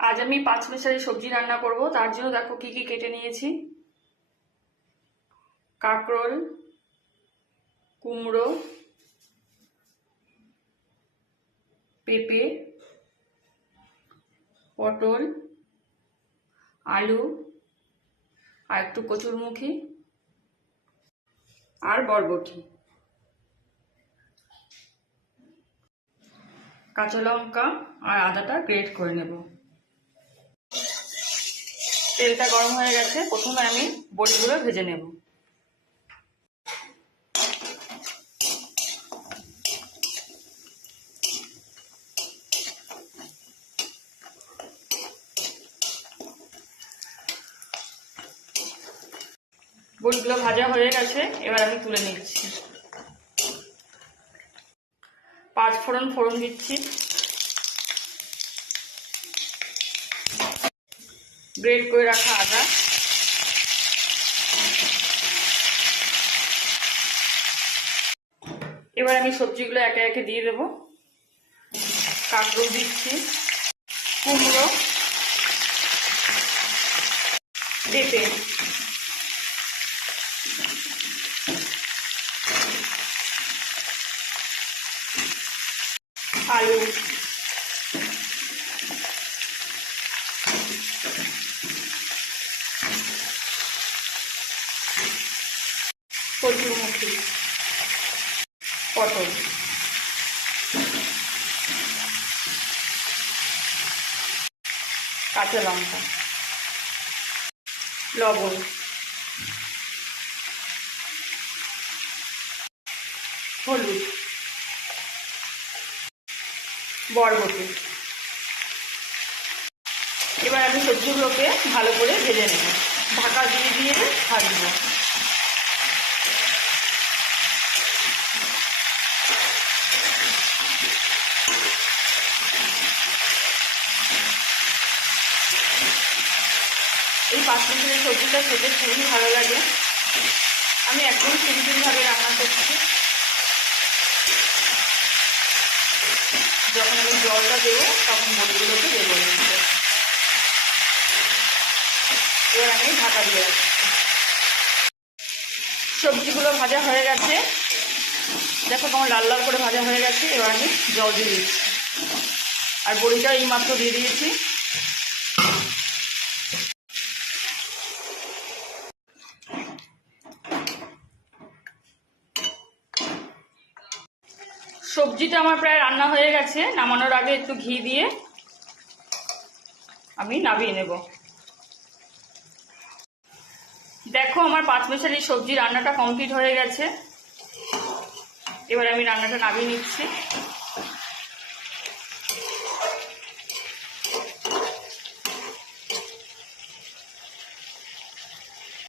আজ আমি 5 মিশালি সবজি রান্না করব। তার জন্য দেখো কি কি কেটে নিয়েছি। কাঁকরোল, কুমড়ো, পেঁপে, পটল, আলু, আর একটু কচুরমুখী আর বরবটি, কাঁচা লঙ্কা আর আদাটা গ্রেট করে নেব। তেলটা গরম হয়ে গেছে, প্রথমে আমি বড়িগুলো ভেজে নেব। বড়িগুলো ভাজা হয়ে গেছে, এবার আমি তুলে নিচ্ছি। 5 ফোড়ন দিচ্ছি, গ্রেট করে রাখা আদা, এবার আমি সবজিগুলো একে একে দিয়ে দেবো। কাঁকরোল দিচ্ছি, কুমড়ো, পেঁপে, আলু, কচুরমুখী, পটল, কাঁচা লঙ্কা, লবণ, হলুদ, বরবটি। এবার আমি সবজিগুলোকে ভালো করে ভেজে নেব, ঢাকা দিয়ে দিয়ে ভাজবো। এই 5 মিনিটের সবজিটা খেতে খুবই ভালো লাগে। আমি একদম সিম্পলভাবে রান্না করছি। যখন আমি জলটা দেবো তখন বড়িগুলোকে দেবো। এবার আমি ঢাকা দিয়ে রাখছি। সবজিগুলো ভাজা হয়ে গেছে, দেখো তোমার লাল লাল করে ভাজা হয়ে গেছে। এবার আমি জল দিয়ে দিচ্ছি, আর বড়িটা এইমাত্র দিয়ে দিয়েছি। সবজিটা আমার প্রায় রান্না হয়ে গেছে। নামানোর আগে একটু ঘি দিয়ে আমি নামিয়ে নেব। দেখো আমার 5 মিশালি সবজি রান্নাটা কমপ্লিট হয়ে গেছে। এবার আমি রান্নাটা নামিয়ে নিচ্ছি।